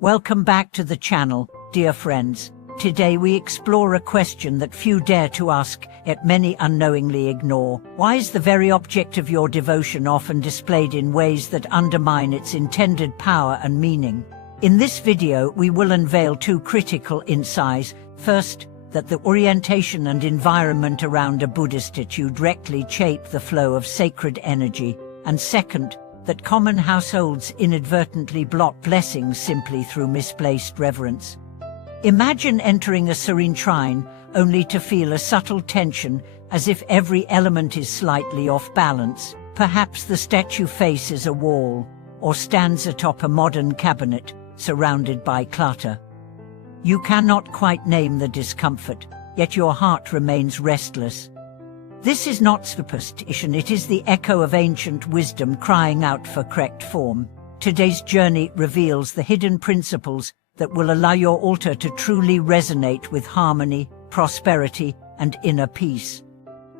Welcome back to the channel, dear friends. Today we explore a question that few dare to ask, yet many unknowingly ignore. Why is the very object of your devotion often displayed in ways that undermine its intended power and meaning? In this video we will unveil two critical insights. First, that the orientation and environment around a Buddhist statue directly shape the flow of sacred energy, and second, that common households inadvertently block blessings simply through misplaced reverence. Imagine entering a serene shrine, only to feel a subtle tension, as if every element is slightly off balance. Perhaps the statue faces a wall, or stands atop a modern cabinet, surrounded by clutter. You cannot quite name the discomfort, yet your heart remains restless. This is not superstition, it is the echo of ancient wisdom crying out for correct form. Today's journey reveals the hidden principles that will allow your altar to truly resonate with harmony, prosperity, and inner peace.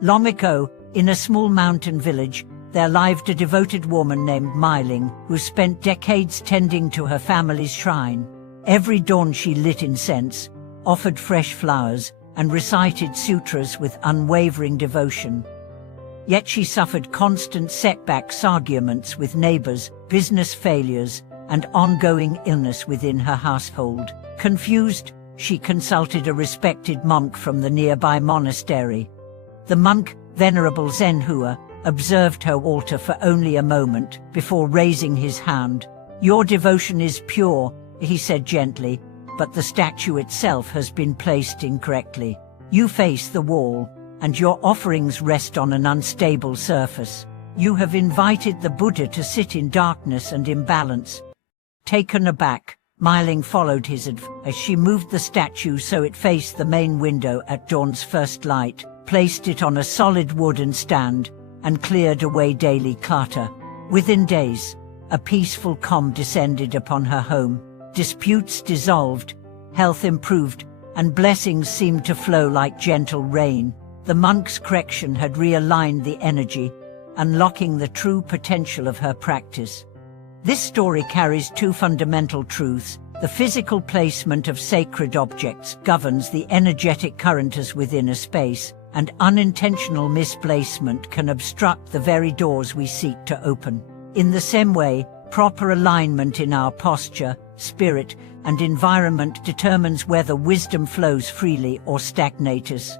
Long ago, in a small mountain village, there lived a devoted woman named Myling, who spent decades tending to her family's shrine. Every dawn she lit incense, offered fresh flowers, and recited sutras with unwavering devotion. Yet she suffered constant setbacks, arguments with neighbors, business failures, and ongoing illness within her household. Confused, she consulted a respected monk from the nearby monastery. The monk, Venerable Zenhua, observed her altar for only a moment before raising his hand. "Your devotion is pure," he said gently, "but the statue itself has been placed incorrectly. You face the wall, and your offerings rest on an unstable surface. You have invited the Buddha to sit in darkness and imbalance." Taken aback, Myling followed his advice as she moved the statue so it faced the main window at dawn's first light, placed it on a solid wooden stand, and cleared away daily clutter. Within days, a peaceful calm descended upon her home. Disputes dissolved, health improved, and blessings seemed to flow like gentle rain. The monk's correction had realigned the energy, unlocking the true potential of her practice. This story carries two fundamental truths. The physical placement of sacred objects governs the energetic current as within a space, and unintentional misplacement can obstruct the very doors we seek to open. In the same way, proper alignment in our posture, spirit, and environment determines whether wisdom flows freely or stagnates.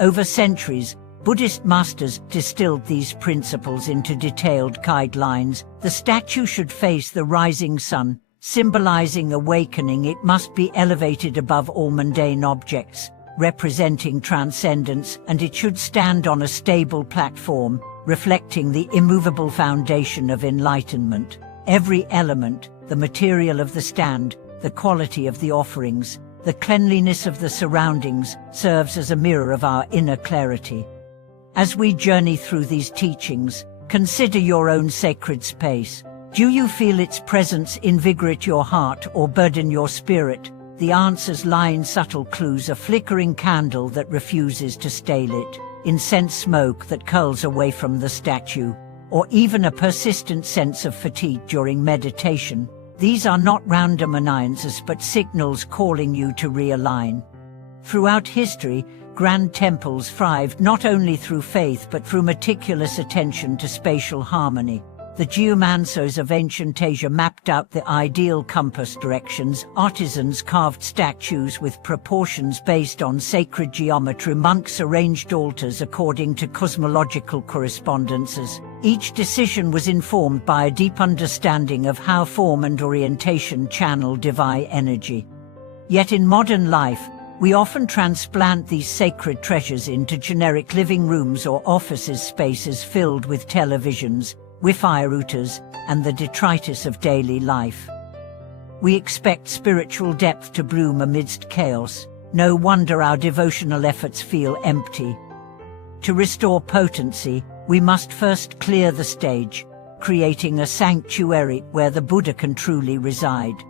Over centuries, Buddhist masters distilled these principles into detailed guidelines. The statue should face the rising sun, symbolizing awakening. It must be elevated above all mundane objects, representing transcendence, and it should stand on a stable platform, reflecting the immovable foundation of enlightenment. Every element, the material of the stand, the quality of the offerings, the cleanliness of the surroundings, serves as a mirror of our inner clarity. As we journey through these teachings, consider your own sacred space. Do you feel its presence invigorate your heart or burden your spirit? The answers lie in subtle clues: a flickering candle that refuses to stay lit, incense smoke that curls away from the statue, or even a persistent sense of fatigue during meditation. These are not random annoyances but signals calling you to realign. Throughout history, grand temples thrived not only through faith but through meticulous attention to spatial harmony. The geomancers of ancient Asia mapped out the ideal compass directions. Artisans carved statues with proportions based on sacred geometry. Monks arranged altars according to cosmological correspondences. Each decision was informed by a deep understanding of how form and orientation channel divine energy. Yet in modern life, we often transplant these sacred treasures into generic living rooms or offices, spaces filled with televisions, Wi-Fi routers, and the detritus of daily life. We expect spiritual depth to bloom amidst chaos. No wonder our devotional efforts feel empty. To restore potency, we must first clear the stage, creating a sanctuary where the Buddha can truly reside.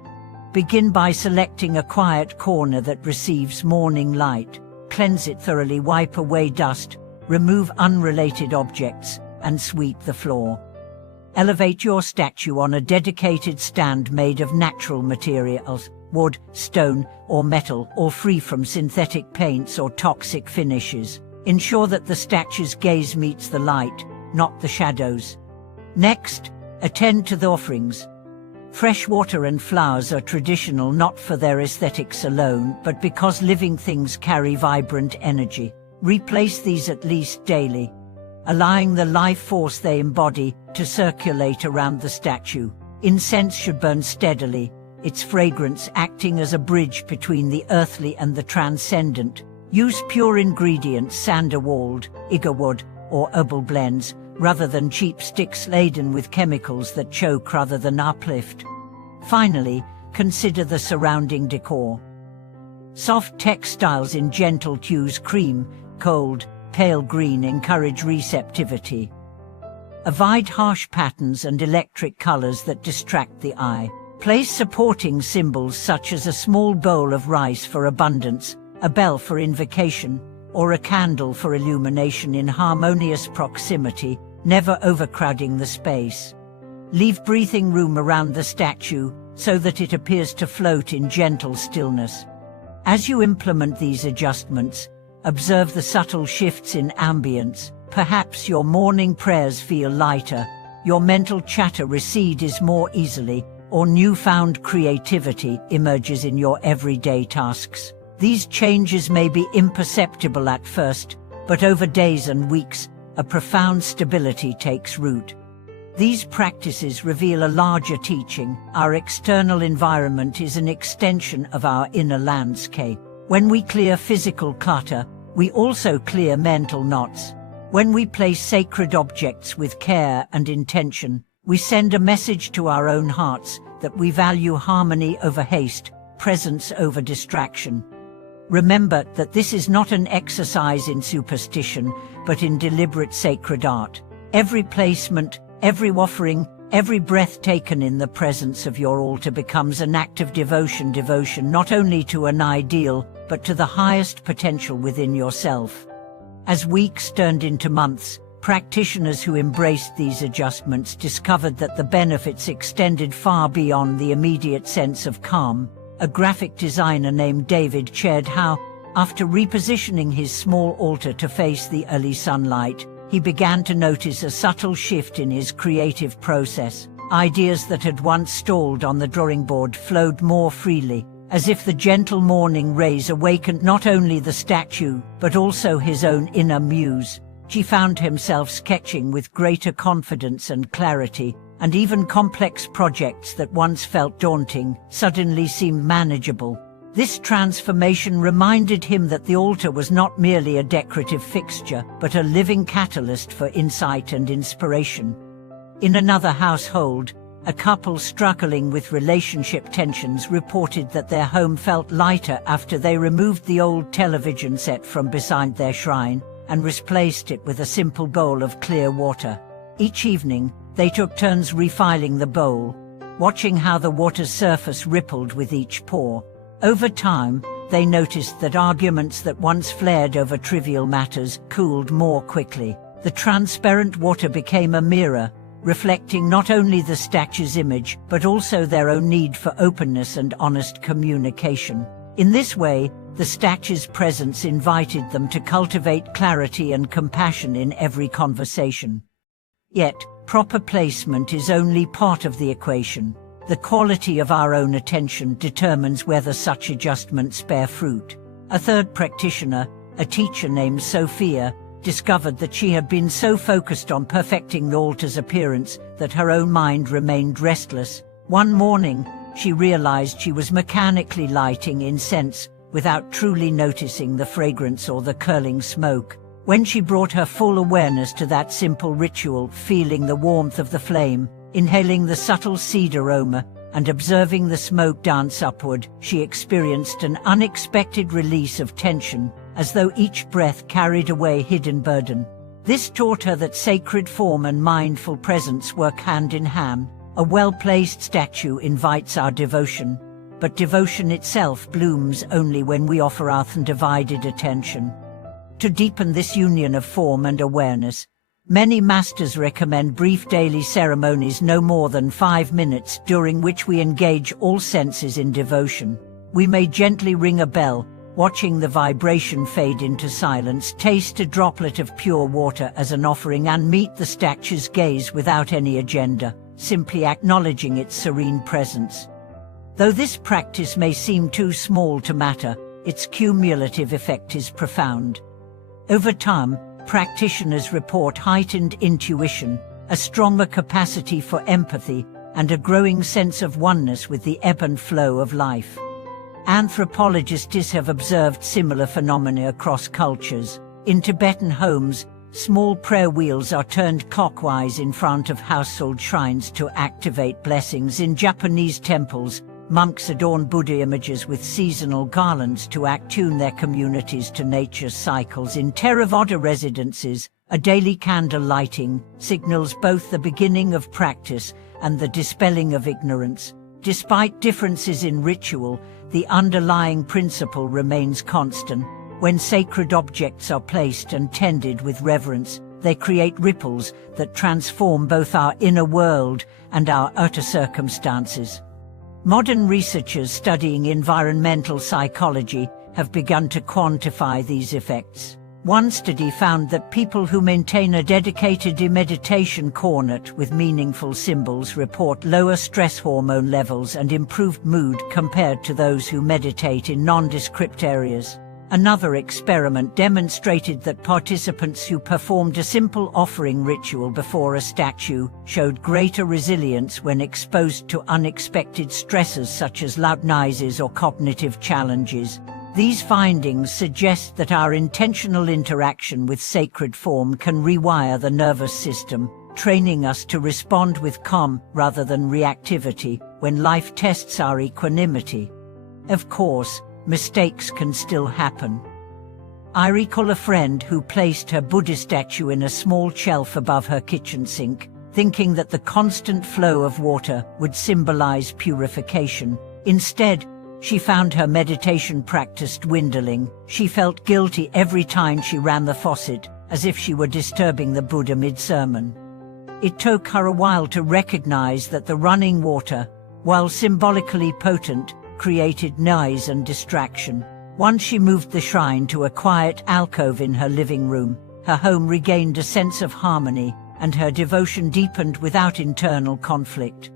Begin by selecting a quiet corner that receives morning light. Cleanse it thoroughly, wipe away dust, remove unrelated objects, and sweep the floor. Elevate your statue on a dedicated stand made of natural materials, wood, stone, or metal, all free from synthetic paints or toxic finishes. Ensure that the statue's gaze meets the light, not the shadows. Next, attend to the offerings. Fresh water and flowers are traditional not for their aesthetics alone, but because living things carry vibrant energy. Replace these at least daily, allowing the life force they embody to circulate around the statue. Incense should burn steadily, its fragrance acting as a bridge between the earthly and the transcendent. Use pure ingredients, sandalwood, igarwood, or herbal blends, rather than cheap sticks laden with chemicals that choke rather than uplift. Finally, consider the surrounding decor. Soft textiles in gentle hues, cream, gold, pale green, encourage receptivity. Avoid harsh patterns and electric colors that distract the eye. Place supporting symbols such as a small bowl of rice for abundance, a bell for invocation, or a candle for illumination in harmonious proximity, never overcrowding the space. Leave breathing room around the statue so that it appears to float in gentle stillness. As you implement these adjustments, observe the subtle shifts in ambience. Perhaps your morning prayers feel lighter, your mental chatter recedes more easily, or newfound creativity emerges in your everyday tasks. These changes may be imperceptible at first, but over days and weeks, a profound stability takes root. These practices reveal a larger teaching. Our external environment is an extension of our inner landscape. When we clear physical clutter, we also clear mental knots. When we place sacred objects with care and intention, we send a message to our own hearts that we value harmony over haste, presence over distraction. Remember that this is not an exercise in superstition, but in deliberate sacred art. Every placement, every offering, every breath taken in the presence of your altar becomes an act of devotion not only to an ideal, but to the highest potential within yourself. As weeks turned into months, practitioners who embraced these adjustments discovered that the benefits extended far beyond the immediate sense of calm. A graphic designer named David shared how, after repositioning his small altar to face the early sunlight, he began to notice a subtle shift in his creative process. Ideas that had once stalled on the drawing board flowed more freely, as if the gentle morning rays awakened not only the statue, but also his own inner muse. He found himself sketching with greater confidence and clarity, and even complex projects that once felt daunting suddenly seemed manageable. This transformation reminded him that the altar was not merely a decorative fixture, but a living catalyst for insight and inspiration. In another household, a couple struggling with relationship tensions reported that their home felt lighter after they removed the old television set from beside their shrine and replaced it with a simple bowl of clear water. Each evening, they took turns refilling the bowl, watching how the water's surface rippled with each pour. Over time, they noticed that arguments that once flared over trivial matters cooled more quickly. The transparent water became a mirror, reflecting not only the statue's image, but also their own need for openness and honest communication. In this way, the statue's presence invited them to cultivate clarity and compassion in every conversation. Yet, proper placement is only part of the equation. The quality of our own attention determines whether such adjustments bear fruit. A third practitioner, a teacher named Sophia, discovered that she had been so focused on perfecting the altar's appearance that her own mind remained restless. One morning, she realized she was mechanically lighting incense without truly noticing the fragrance or the curling smoke. When she brought her full awareness to that simple ritual, feeling the warmth of the flame, inhaling the subtle seed aroma, and observing the smoke dance upward, she experienced an unexpected release of tension, as though each breath carried away hidden burden. This taught her that sacred form and mindful presence work hand in hand. A well-placed statue invites our devotion, but devotion itself blooms only when we offer our undivided attention. To deepen this union of form and awareness, Many masters recommend brief daily ceremonies no more than 5 minutes, during which we engage all senses in devotion. We may gently ring a bell, watching the vibration fade into silence, taste a droplet of pure water as an offering, and meet the statue's gaze without any agenda, simply acknowledging its serene presence. Though this practice may seem too small to matter, its cumulative effect is profound. Over time, practitioners report heightened intuition, a stronger capacity for empathy, and a growing sense of oneness with the ebb and flow of life. Anthropologists have observed similar phenomena across cultures. In Tibetan homes, small prayer wheels are turned clockwise in front of household shrines to activate blessings. In Japanese temples, monks adorn Buddha images with seasonal garlands to attune their communities to nature's cycles. In Theravada residences, a daily candle lighting signals both the beginning of practice and the dispelling of ignorance. Despite differences in ritual, the underlying principle remains constant. When sacred objects are placed and tended with reverence, they create ripples that transform both our inner world and our outer circumstances. Modern researchers studying environmental psychology have begun to quantify these effects. One study found that people who maintain a dedicated meditation corner with meaningful symbols report lower stress hormone levels and improved mood compared to those who meditate in nondescript areas. Another experiment demonstrated that participants who performed a simple offering ritual before a statue showed greater resilience when exposed to unexpected stressors such as loud noises or cognitive challenges. These findings suggest that our intentional interaction with sacred form can rewire the nervous system, training us to respond with calm rather than reactivity when life tests our equanimity. Of course, mistakes can still happen. I recall a friend who placed her Buddha statue in a small shelf above her kitchen sink, thinking that the constant flow of water would symbolize purification. Instead, she found her meditation practice dwindling. She felt guilty every time she ran the faucet, as if she were disturbing the Buddha mid-sermon. It took her a while to recognize that the running water, while symbolically potent, created noise and distraction. Once she moved the shrine to a quiet alcove in her living room, her home regained a sense of harmony, and her devotion deepened without internal conflict.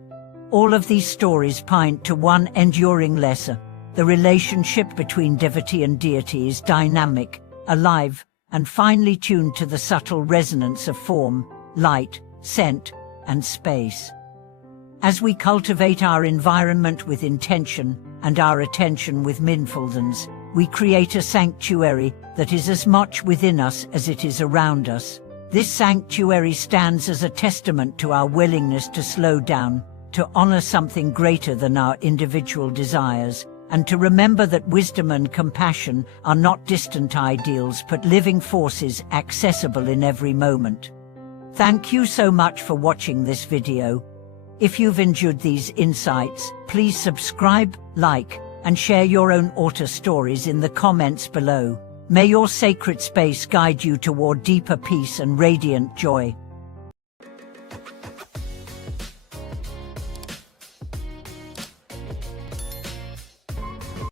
All of these stories point to one enduring lesson: the relationship between devotee and deity is dynamic, alive, and finely tuned to the subtle resonance of form, light, scent, and space. As we cultivate our environment with intention and our attention with mindfulness, we create a sanctuary that is as much within us as it is around us. This sanctuary stands as a testament to our willingness to slow down, to honor something greater than our individual desires, and to remember that wisdom and compassion are not distant ideals but living forces accessible in every moment. Thank you so much for watching this video. If you've enjoyed these insights, please subscribe, like, and share your own author stories in the comments below. May your sacred space guide you toward deeper peace and radiant joy.